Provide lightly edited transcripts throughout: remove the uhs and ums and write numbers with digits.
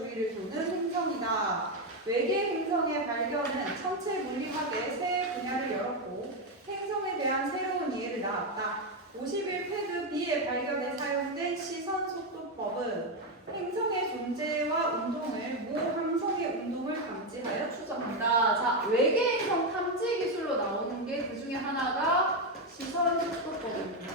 주위를 도는 행성이다. 외계 행성의 발견은 천체 물리학의 새 분야를 열었고 행성에 대한 새로운 이해를 낳았다. 51페그 B의 발견에 사용된 시선 속도법은 행성의 존재와 운동을 모 항성의 운동을 감지하여 추정한다. 자, 외계 행성 탐지 기술로 나오는 게 그 중에 하나가 시선 속도법입니다.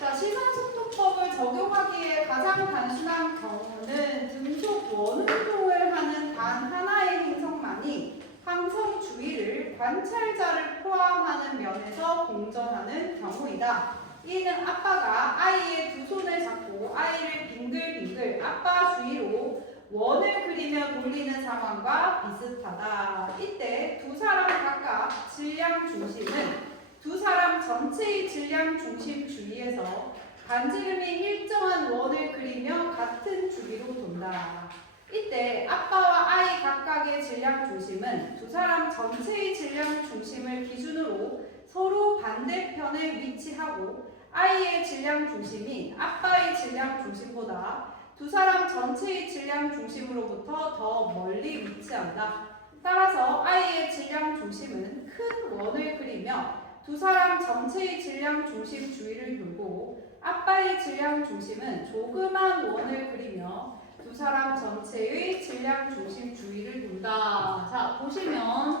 자, 시선 속도법을 적용하기에 가장 단순한 경우는 등속 원운동을 하는 단 하나의 행성만이 항성 주위를 관찰자를 포함하는 면에서 공전하는 경우이다. 이는 아빠가 아이의 두 손을 잡고 아이를 빙글빙글 아빠 주위로 원을 그리며 돌리는 상황과 비슷하다. 이때 두 사람 각각 질량 중심은 두 사람 전체의 질량 중심 주위에서 반지름이 일정한 원을 그리며 같은 주기로 돈다. 이때 아빠와 아이 각각의 질량 중심은 두 사람 전체의 질량 중심을 기준으로 서로 반대편에 위치하고 아이의 질량 중심이 아빠의 질량 중심보다 두 사람 전체의 질량 중심으로부터 더 멀리 위치한다. 따라서 아이의 질량 중심은 큰 원을 그리며 두 사람 전체의 질량 중심 주위를 돌고 아빠의 질량 중심은 조그만 원을 그리며 두 사람 전체의 질량 중심 주위를 돈다. 자, 보시면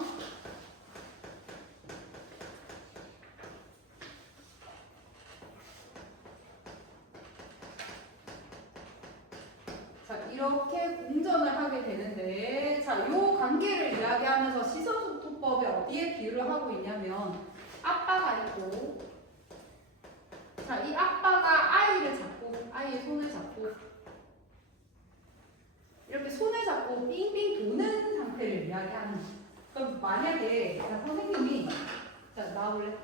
자, 이렇게 공전을 하게 되는데 자, 요 관계를 이야기하면서 시선속도법에 어디에 비유를 하고 있냐면 아빠가 있고 자, 이 아빠가 아이를 잡고 아이의 손을 잡고 이렇게 손을 잡고 빙빙 도는 상태를 이야기하는 거예요. 그럼 만약에 자, 선생님이 자, 나올래?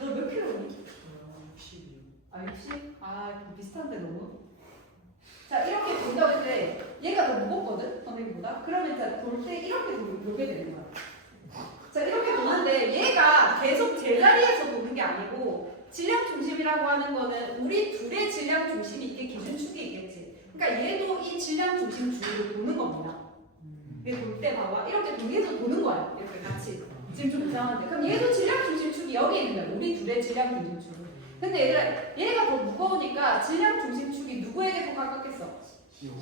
너 몇 킬로니? 60. 아, 60? 아, 비슷한데 너무? 자, 이렇게 본다고 했을 때 얘가 더 무겁거든? 선생님보다? 그러면 자, 돌 때 이렇게 돌게 되는 거야. 자, 이렇게 도는데 얘가 계속 제자리에서 도는 게 아니고 질량 중심이라고 하는 거는 우리 둘의 질량 중심이 있게 기준축이 있겠지. 그러니까 얘도 이 질량 중심 주위로 도는 겁니다. 얘 돌 때 봐봐. 이렇게 계속 도는 거야. 이렇게 같이. 지금 좀 이상한데. 그럼 얘도 질량 중심축이 여기 있는 거야. 우리 둘의 질량 중심축. 근데 얘가 더 무거우니까 질량 중심축이 누구에게 더 가깝겠어?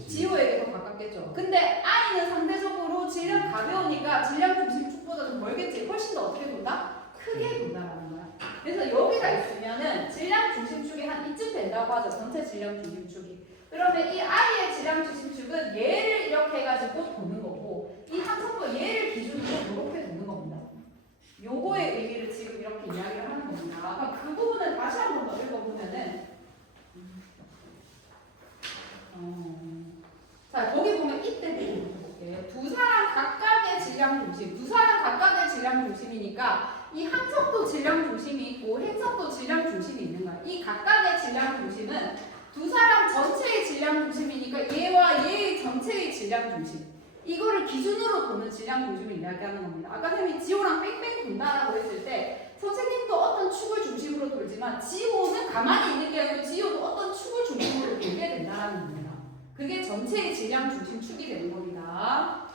지호에게 더 가깝겠죠. 근데 아이는 상대적으로 질량 가벼우니까 질량 중심축보다 좀 멀겠지. 훨씬 더 어떻게 돈다? 크게 돈다라는 거야. 그래서 여기가 있으면은 질량 중심축이 한 이쯤 된다고 하죠. 전체 질량 중심축이. 그러면 이 아이의 질량 중심축은 얘를 이렇게 해가지고 도는 거고 이 함성도 얘를 기준으로 이렇게 도는 겁니다. 요거의 의미를 지금 이렇게 이야기를 하는 겁니다. 그럼 그 부분을 다시 한 번 더 읽어보면은 자, 거기 보면 이때 볼게요. 두 사람 각각의 질량 중심, 두 사람 각각의 질량 중심이니까 이 함성도 질량 중심이 있고 행성도 질량 중심이 있는 거야. 이 각각의 질량 중심은 두 사람 전체의 질량 중심이니까 얘와 얘의 전체의 질량 중심. 이거를 기준으로 도는 질량 중심을 이야기하는 겁니다. 아까 선생님이 지호랑 뺑뺑 돈다라고 했을 때 선생님도 어떤 축을 중심으로 돌지만 지호는 가만히 있는 게 아니고 지호도 어떤 축을 중심으로 돌게 된다는 겁니다. 그게 전체의 질량 중심 축이 되는 겁니다.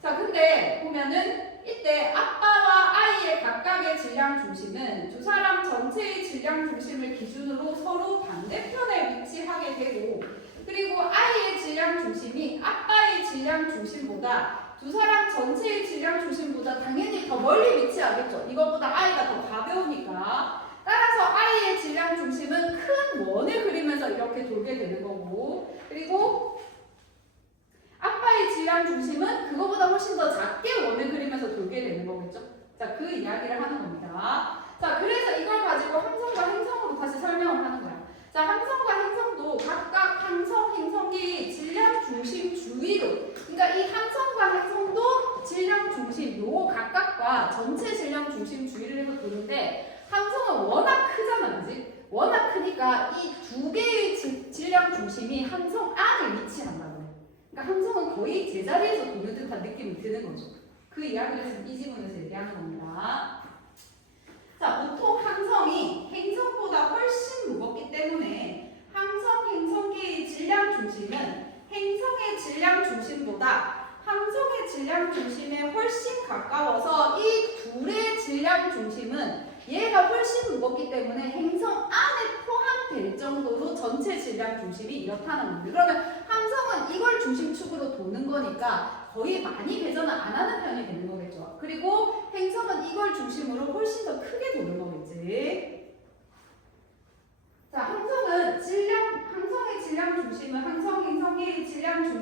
자, 근데 보면은 이때 아빠와 아이의 각각의 질량 중심은 두 사람 전체의 질량 중심을 기준으로 서로 반대편에 위치하게 되고 그리고 아이의 질량 중심이 아빠의 질량 중심보다 두 사람 전체의 질량 중심보다 당연히 더 멀리 위치하겠죠. 이거보다 아이가 더 가벼우니까. 따라서 아이의 질량 중심은 큰 원을 그리면서 이렇게 돌게 되는 거고 그리고 아빠의 질량 중심은 그거보다 훨씬 더 작게 원을 그리면서 돌게 되는 거겠죠. 자, 그 이야기를 하는 겁니다. 자, 그래서 이걸 가지고 함성과 행성으로 다시 설명을 하는 거야. 자, 함성과 행성도 각각 함성, 행성이 질량 중심 주위로 그러니까 이 함성과 행성도 질량 중심 요 각각과 전체 질량 중심 주위를 해서 도는데 함성은 워낙 크잖아, 그지? 워낙 크니까 이 두 개의 질량 중심이 함성 안에 위치한다고 해. 그러니까 함성은 거의 제자리에서 도는 듯한 느낌이 드는 거죠. 그 이야기를 지금 이 지문에서 얘기하는 겁니다. 자, 보통 함성이 행성 훨씬 무겁기 때문에 행성 안에 포함될 정도로 전체 질량 중심이 이렇다는 겁니다. 그러면 함성은 이걸 중심축으로 도는 거니까 거의 많이 회전을 안 하는 편이 되는 거겠죠. 그리고 행성은 이걸 중심으로 훨씬 더 크게 도는 거겠지. 자, 항성의 질량 중심은 항성 행성의 질량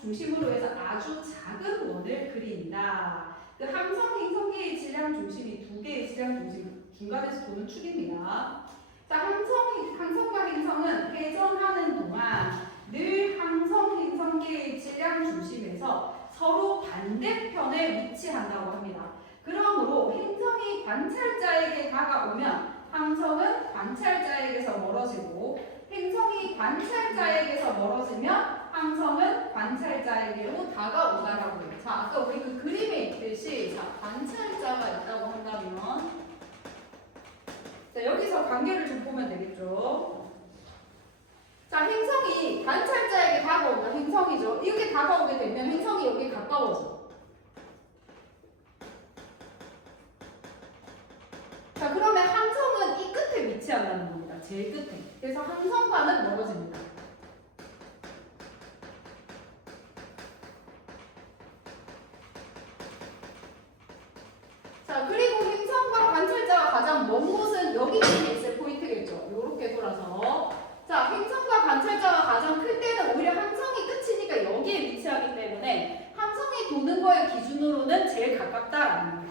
중심으로 해서 아주 작은 원을 그린다. 그 함성 행성계의 질량 중심이 두 개의 질량 중심 중간에서 도는 축입니다. 자, 항성과 행성은 회전하는 동안 늘 항성 행성계의 질량 중심에서 서로 반대편에 위치한다고 합니다. 그러므로 행성이 관찰자에게 다가오면 항성은 관찰자에게서 멀어지고 행성이 관찰자에게서 멀어지면 항성은 관찰자에게로 다가오다라고 해요. 자, 아까 우리 그 그림에 있듯이 자, 관찰자가 있다고 한다면 자, 여기서 관계를 좀 보면 되겠죠. 자, 행성이 관찰자에게 다가온다. 행성이죠. 이렇게 다가오게 되면 행성이 여기 가까워져. 자, 그러면 항성은 이 끝에 위치한다는 겁니다. 제일 끝에. 그래서 항성과는 멀어집니다. 자, 그리고 행성과 관찰자가 가장 먼 곳은 여기 있을 포인트겠죠. 이렇게 돌아서. 자, 행성과 관찰자가 가장 클 때는 오히려 항성이 끝이니까 여기에 위치하기 때문에 항성이 도는 거의 기준으로는 제일 가깝다라는 거예요.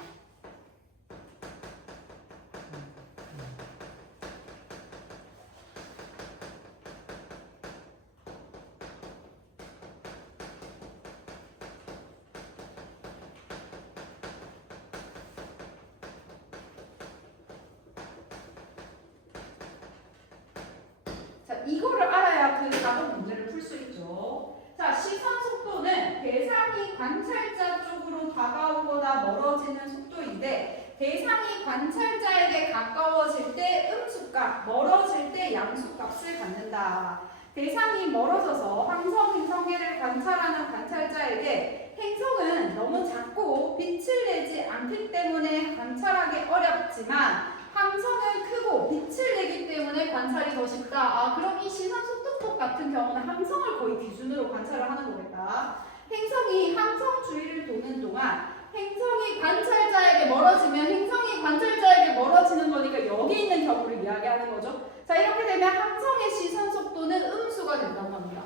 이거를 알아야 그 작은 문제를 풀 수 있죠. 자, 시선 속도는 대상이 관찰자 쪽으로 다가오거나 멀어지는 속도인데 대상이 관찰자에게 가까워질 때 음수값, 멀어질 때 양수값을 갖는다. 대상이 멀어져서 항성 행성계를 관찰하는 관찰자에게 행성은 너무 작고 빛을 내지 않기 때문에 관찰하기 어렵지만 항성은 크고 빛을 내기 때문에 관찰이 더 쉽다. 아, 그럼 이 시선 속도법 같은 경우는 항성을 거의 기준으로 관찰을 하는 거겠다. 행성이 항성 주위를 도는 동안 행성이 관찰자에게 멀어지면 행성이 관찰자에게 멀어지는 거니까 여기 있는 경우를 이야기하는 거죠. 자, 이렇게 되면 항성의 시선 속도는 음수가 된다고 합니다.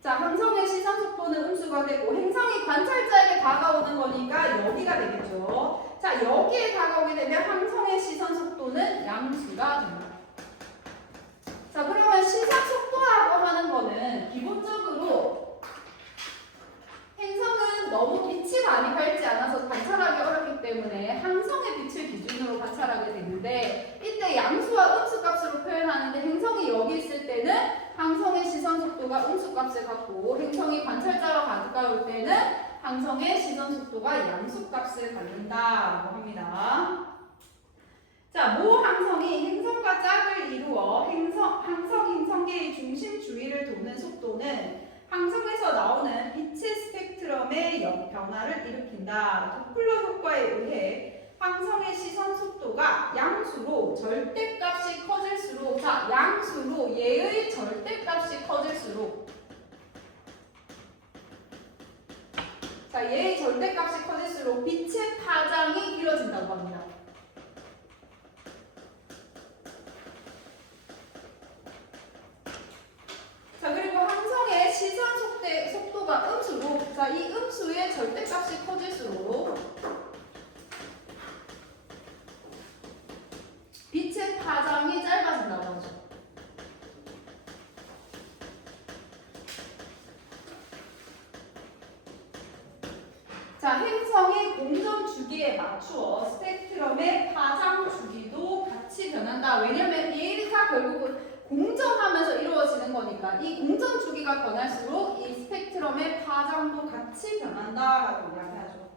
자, 항성의 시선 속도는 음수가 되고 행성이 관찰자에게 다가오는 거니까 여기가 되겠죠. 자, 여기에 다가오게 되면 항성의 시선 속도는 양수가 됩니다. 자, 그러면 시선 속도라고 하는 거는 기본적으로 행성은 너무 빛이 많이 밝지 않아서 관찰하기 어렵기 때문에 항성의 빛을 기준으로 관찰하게 되는데 이때 양수와 음수 값으로 표현하는데 행성이 여기 있을 때는 항성의 시선 속도가 음수 값을 갖고 행성이 관찰자와 가까울 때는 항성의 시선 속도가 양수 값을 갖는다고 합니다. 자, 모 항성이 행성과 짝을 이루어 행성계의 중심 주위를 도는 속도는 항성에서 나오는 빛의 스펙트럼의 변화를 일으킨다. 도플러 효과에 의해 항성의 시선 속도가 양수로 절대값이 커질수록 자, 양수로 얘의 절대값이 커질수록 자, 얘의 절대값이 커질수록 빛의 파장이 길어진다고 합니다. 자, 그리고 항성의 시선 속도가 음수로 자, 이 음수의 절대값이 커질수록 빛의 파장이 짧아진다고 하죠. 자, 행성의 공전 주기에 맞추어 스펙트럼의 파장 주기도 같이 변한다. 왜냐면 얘가 결국은 공전하면서 이루어지는 거니까 이 공전 주기가 변할수록 이 스펙트럼의 파장도 같이 변한다라고 이야기하죠.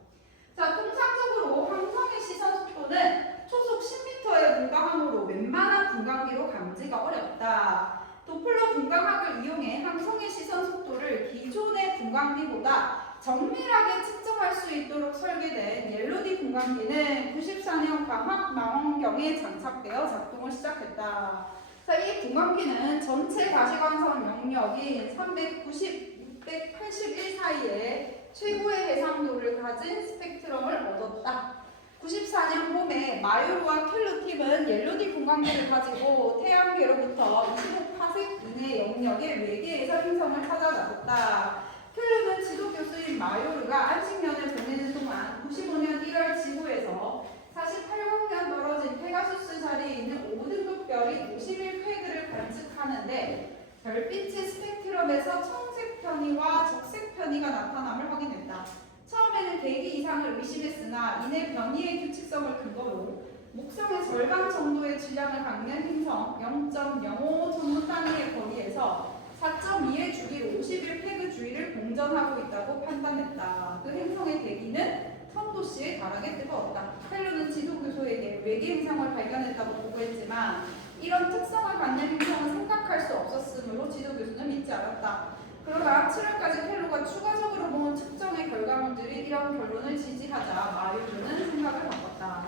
자, 통상적으로 항성의 시선 속도는 초속 10m에 불과하므로 웬만한 분광기로 감지가 어렵다. 도플러 분광학을 이용해 항성의 시선 속도를 기존의 분광기보다 정밀하게 측정할 수 있도록 설계된 옐로디 분광기는 94년 광학 망원경에 장착되어 작동을 시작했다. 자, 이 분광기는 전체 가시광선 영역인 390, 681 사이에 최고의 해상도를 가진 스펙트럼을 얻었다. 94년 봄에 마요르와 켈루 팀은 옐로디 분광기를 가지고 태양계로부터 25파섹 이내 영역의 외계에서 행성을 찾아 나섰다. 켈루는 지도 교수인 마요르가 안식년을 보내는 동안 95년 1월 지구에서 48광년 떨어진 페가수스 자리에 있는 5등급 별이 51획을 관측하는데 별빛의 스펙트럼에서 청색 편이와 적색 편이가 나타남을 확인했다. 처음에는 대기 이상을 의심했으나 이내 변이의 규칙성을 근거로 목성의 절반 정도의 질량을 갖는 행성 0.05 천문 단위의 거리에서 4.2의 주기로 51획의 주위를 공전하고 있다고 판단했다. 그 행성의 대기는 1000도씨에 달하게 뜨거웠다. 켈루는 지도 교수에게 외계 행성을 발견했다고 보고했지만 이런 특성을 갖는 행성은 생각할 수 없었으므로 지도 교수는 믿지 않았다. 그러나 7월까지 켈루가 추가적으로 모은 측정의 결과물들이 이런 결론을 지지하자 마요르는 생각을 바꿨다.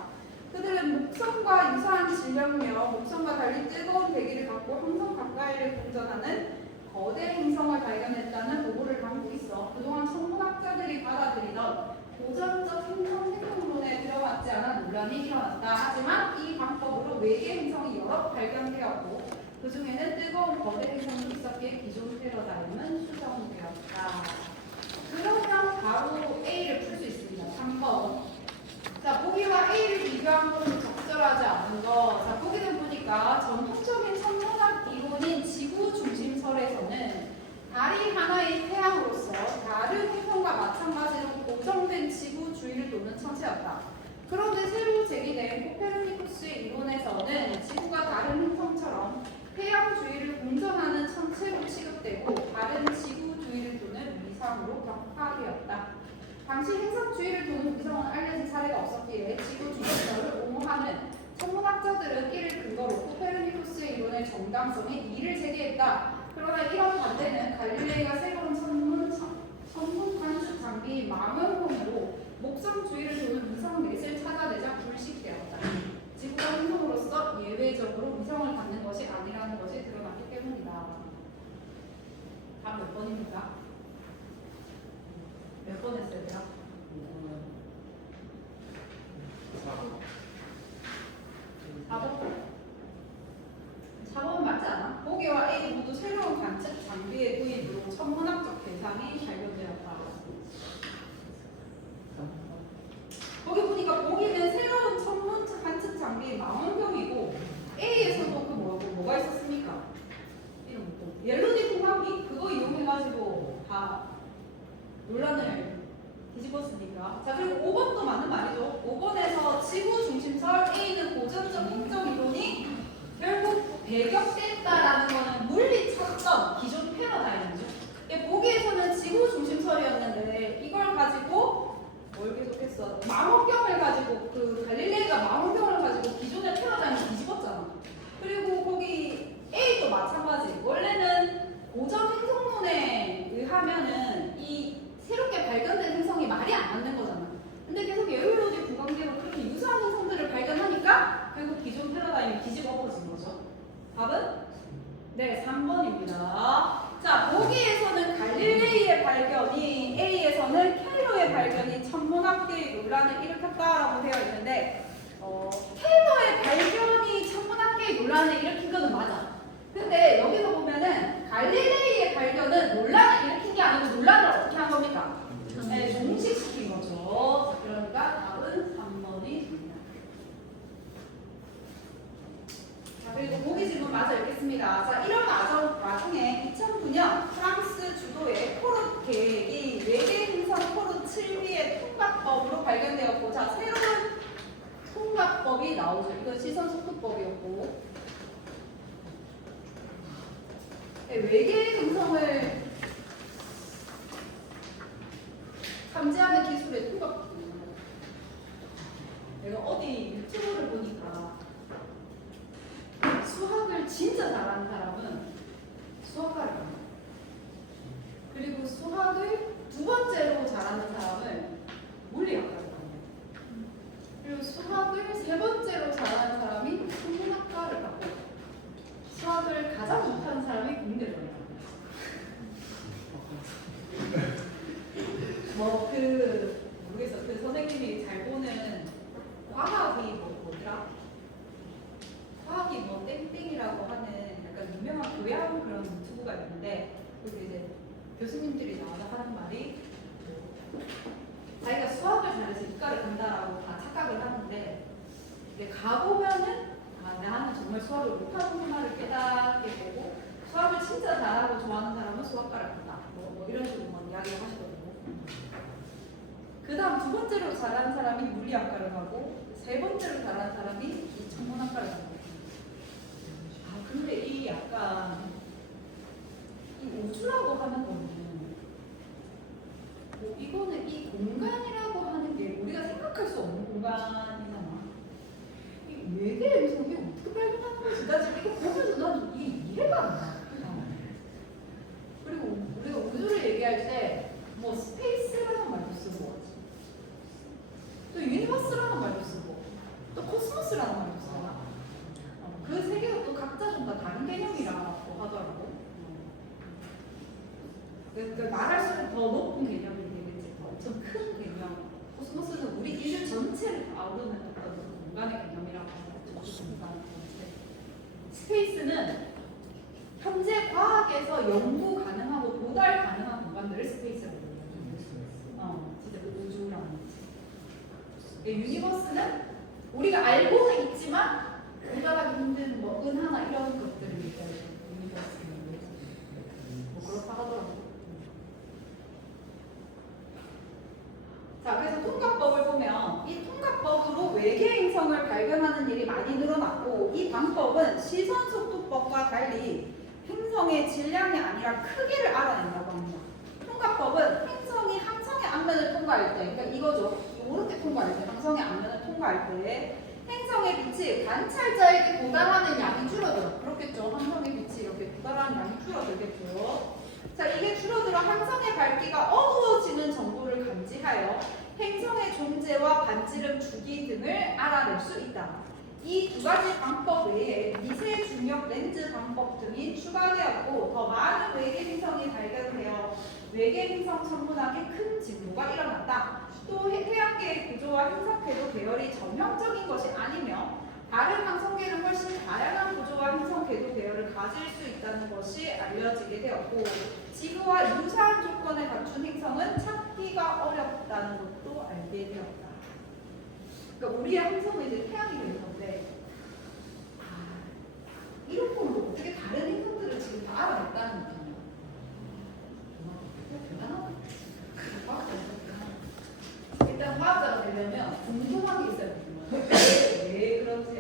그들은 목성과 유사한 질량이며 목성과 달리 뜨거운 대기를 갖고 항성 가까이를 공전하는 거대 행성을 발견했다는 보고를 담고 있어 그동안 천문학자들이 받아들이던 고전적 행성 생성론에 들어맞지 않아 논란이 일어났다. 하지만 이 방법으로 외계 행성이 여러 발견되었고 그 중에는 뜨거운 거대 행성이 있었기에 기존 패러다임은 수정되었다. 그러면 바로 A를 풀 수 있습니다. 3번. 자, 보기와 A를 비교한 것은 적절하지 않은 거. 자, 보기를 보니까 전통적인 천문학 이론인 지구 중심설에서는 달이 하나의 태양으로서 다른 행성과 마찬가지로 고정된 지구 주위를 도는 천체였다. 그런데 새로 제기된 코페르니쿠스의 이론에서는 지구가 다른 행성처럼 태양 주위를 공전하는 천체로 취급되고 다른 지구 주위를 도는 위성으로 격파되었다. 당시 행성 주위를 도는 위성은 알려진 사례가 없었기에 지구 중심설을 옹호하는 천문학자들은 이를 근거로 코페르니쿠스의 이론의 정당성에 이의를 제기했다. 그러나 이런 반대는 갈릴레이가 새로운 천문 관측 장비 망원경으로 목성 주위를 도는 위성 넷을 찾아내자 불식되었다. 지구가 행성으로서 예외적으로 위성을 갖는 것이 아니라는 것이 드러났기 때문이다. 다음 몇 번입니까? 몇 번 했어요, 제가? 4번? 4번 맞지 않아? 보기와 A 모두 새로운 관측 장비의 도입으로 천문학적 대상이 발견되었다. 거기 보니까 보기는 새로운 천문 관측 장비 망원경이고 A에서도 그 뭐가 있었습니까? 이런 거. 옐로디 분광기 그거 이용해가지고 다 논란을 뒤집었으니까. 자, 그리고 5번도 맞는 말이죠. 5번에서 지구 중심설 A는 고전적 행정 이론이 결국 배격됐다라는 거는 물리쳤던 기존 패러다임이죠. 보기에서는 지구 중심설이었는데 이걸 가지고 뭘 계속했어? 망원경을 가지고 그 갈릴레이가 망원경을 가지고 기존의 패러다임을 뒤집었잖아. 그리고 거기 A도 마찬가지. 원래는 고전 행성론에 의하면은 이 새롭게 발견된 행성이 말이 안 맞는 거잖아. 근데 계속 옐로디 분광기로 그렇게 유사한 행성들을 발견하니까 결국 기존 패러다임이 뒤집어 버려진 거죠. 답은? 네, 3번입니다. 자, 보기에서는 갈릴레이의 발견이 A에서는 켈러의 발견이 천문학계의 논란을 일으켰다라고 되어 있는데 켈러의 발견이 천문학계의 논란을 일으킨 거는 맞아. 근데 여기서 보면은 갈릴레이의 발견은 논란을 일으킨 게 아니고 논란을 어떻게 한 겁니까? 네, 종식시킨 거죠. 그러니까 답은 3번이 됩니다. 자, 그리고 보기 질문 마저 읽겠습니다. 자, 이런 와중에 2009년 프랑스 주도의 코르 계획이 외계 행성 코르 7B의 통과법으로 발견되었고, 자, 새로운 통과법이 나오죠. 이건 시선 속도법이었고, 네, 외계 행성을 탐지하는 기술의 통과법입니다. 내가 어디 유튜브를 보니까 수학을 진짜 잘하는 사람은 수학과를 가요. 그리고 수학을 두 번째로 잘하는 교수님들이 나와서 하는 말이 자기가 수학을 잘해서 이과를 간다라고 다 착각을 하는데 이제 가보면은 나는 정말 수학을 못하는구나를 깨닫게 되고 수학을 진짜 잘하고 좋아하는 사람은 수학과를 간다. 뭐 이런 식으로 이야기를 하시거든요. 그 다음 두 번째로 잘하는 사람이 물리학과를 가고 세 번째로 잘하는 사람이 천문학과를 가고. 근데 이 약간 이 우주라고 하는 거는 뭐 이거는 이 공간이라고 하는 게 우리가 생각할 수 없는 공간이잖아. 이 외계의 위성이 어떻게 발견하는 거지? 나 지금 이거 보면서 나도 이해가 안 가. 그리고 우리가 우주를 얘기할 때 뭐 스페이스라는 말도 쓰고 또 유니버스라는 말도 쓰고 또 코스모스라는 말도 쓰잖아. 그 세 개가 또 각자 좀 다 다른 개념이라고 하더라고. 그러니까 말할수록 더 높은 개념이 되겠지. 엄청 큰 개념. 코스모스는 우리 인류 전체를 아우르는 어떤 공간의 개념이라고 하죠. 공간 전체. 스페이스는 현재 과학에서 연구 가능하고 도달 가능한 공간들을 스페이스라고 해요. 진짜 그 우주라는 거지. 유니버스는 우리가 알고는 있지만 도달하기 힘든 뭐 은하나 이런 것들을 얘기하는 유니버스는 뭐 그렇다 하더라고요. 자, 그래서 통각법을 보면 이 통각법으로 외계 행성을 발견하는 일이 많이 늘어났고 이 방법은 시선속도법과 달리 행성의 질량이 아니라 크기를 알아낸다고 합니다. 통각법은 행성이 항성의 앞면을 통과할 때, 그러니까 이거죠. 이렇게 통과할 때, 항성의 앞면을 통과할 때 행성의 빛이 관찰자에게 도달하는 양이 줄어들어. 그렇겠죠. 항성의 빛이 이렇게 도달하는 양이 줄어들겠죠. 자, 이게 줄어들어 항성의 밝기가 어두워지는 정보를 감지하여 행성의 존재와 반지름 주기 등을 알아낼 수 있다. 이 두 가지 방법 외에 미세 중력 렌즈 방법 등이 추가되었고 더 많은 외계 행성이 발견되어 외계 행성 천문학에 큰 진보가 일어났다. 또 태양계의 구조와 행성 궤도 계열이 전형적인 것이 아니며 다른 항성계는 훨씬 다양한 구조와 행성 궤도 계열을 가질 수 있다는 것이 알려지게 되었고 지구와 유사한 조건을 갖춘 행성은 찾기가 어렵다는 것도 알게 되었다. 그러니까 우리의 행성은 이제 태양이 되는 건데 이런 걸로 어떻게 다른 행성들을 지금 다 알아냈다는 느낌이야. 대단하다. 일단 화학자가 되려면 궁금한 게 있어야 되는 거야. 왜 그런지.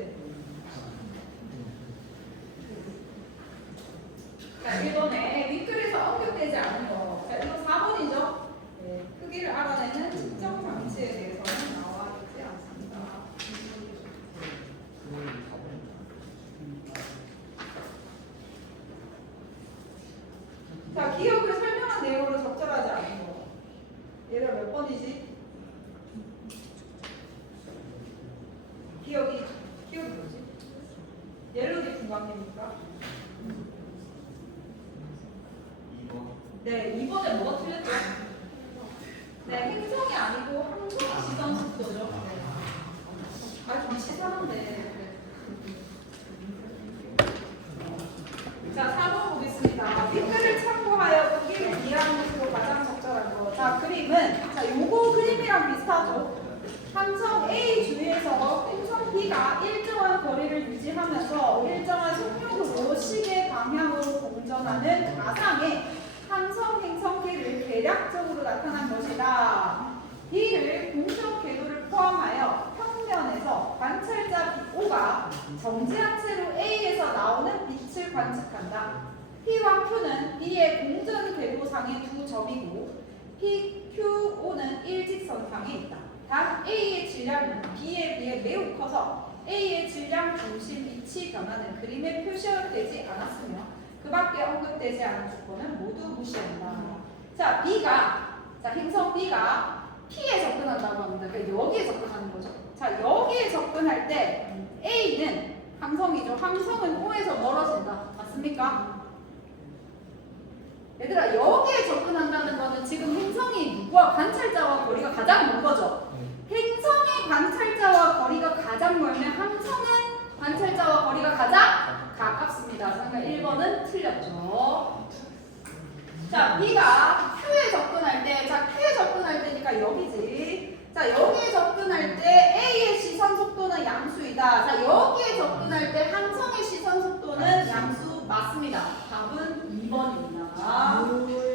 자, 1번에 윗글에서 언급되지 않은 거. 자, 이거 4번이죠. 네, 크기를 알아내는 측정 장치에 대해서는 나와 있지 않습니다. 자, 기억을 설명한 내용으로 적절하지 않은 거. 얘가 몇 번이지? 기억이 뭐지? 옐로디 중간입니까? 네, 2번에 뭐가 틀렸죠? 네, 행성이 아니고 항성 시선 속도죠. 네. 좀 치사한데. 자, 4번 보겠습니다. 윗글을 참고하여 크기를 이해하는 것으로 가장 적절한 거. 자, 그림은 요거 그림이랑 비슷하죠. 항성 A 주위에서 행성 B가 일정한 거리를 유지하면서 일정한 속력으로 시계 방향으로 공전하는 가상의 항성 행성계를 대략적으로 나타난 것이다. B를 공적 궤도를 포함하여 평면에서 관찰자 O가 정지한 채로 A에서 나오는 빛을 관측한다. P와 Q는 B의 공전 궤도상의 두 점이고 PQO는 일직선상에 있다. 단 A의 질량은 B에 비해 매우 커서 A의 질량 중심 빛이 변하는 그림에 표시되지 않았으며 그 밖에 언급되지 않은 조건은 모두 무시한다. 자, 행성 B가 P에 접근한다고 합니다. 그러니까 여기에 접근하는 거죠. 자, 여기에 접근할 때 A는 항성이죠. 항성은 O에서 멀어진다. 맞습니까? 얘들아, 여기에 접근한다는 거는 지금 행성이 누구와 관찰자와 거리가 가장 먼 거죠. 행성의 관찰자와 거리가 가장 멀면 항성은 관찰자와 거리가 가장 가깝습니다. 그러니까 1번은 틀렸죠. 자, B가 Q에 접근할 때, 자, Q에 접근할 때니까 여기지. 자, 여기에 접근할 때 A의 시선 속도는 양수이다. 자, 여기에 접근할 때 항성의 시선 속도는 양수 맞습니다. 답은 2번입니다.